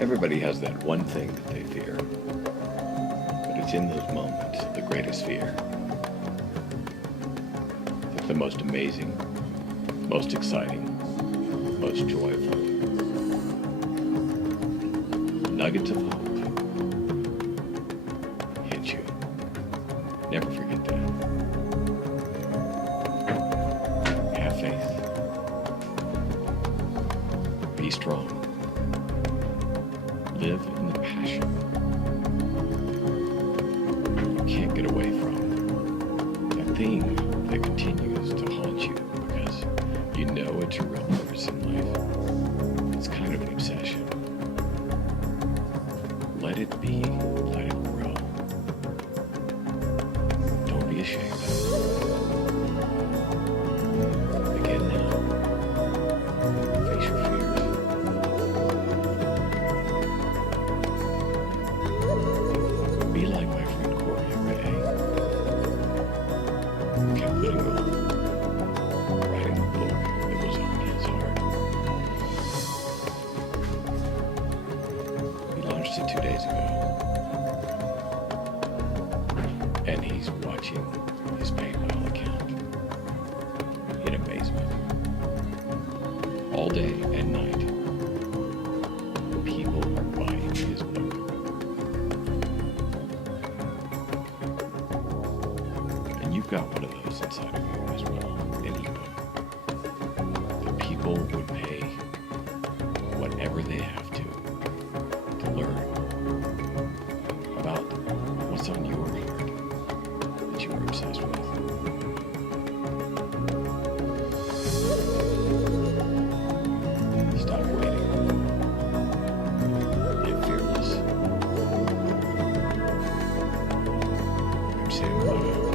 Everybody has that one thing that they fear, but it's in those moments of the greatest fear that the most amazing, most exciting, most joyful nuggets of hope hit you. Never forget that. Have faith. Be strong. Live in the passion you can't get away from. That thing that continues to haunt you because you know it's your real purpose in life. It's kind of an obsession. Let it be. Let it grow. Don't be ashamed of it. Begin now. Face your fears. Be like my friend Corey every day. Kept putting off writing the book that was on his heart. He launched it 2 days ago. And he's watching his PayPal account in amazement. All day and night, people are buying his book. And you've got one of those inside of you as well, an ebook. The people would pay whatever they have to learn about what's on your heart that you are obsessed with. Stop waiting. Live fearless. I'm Sam Lowe.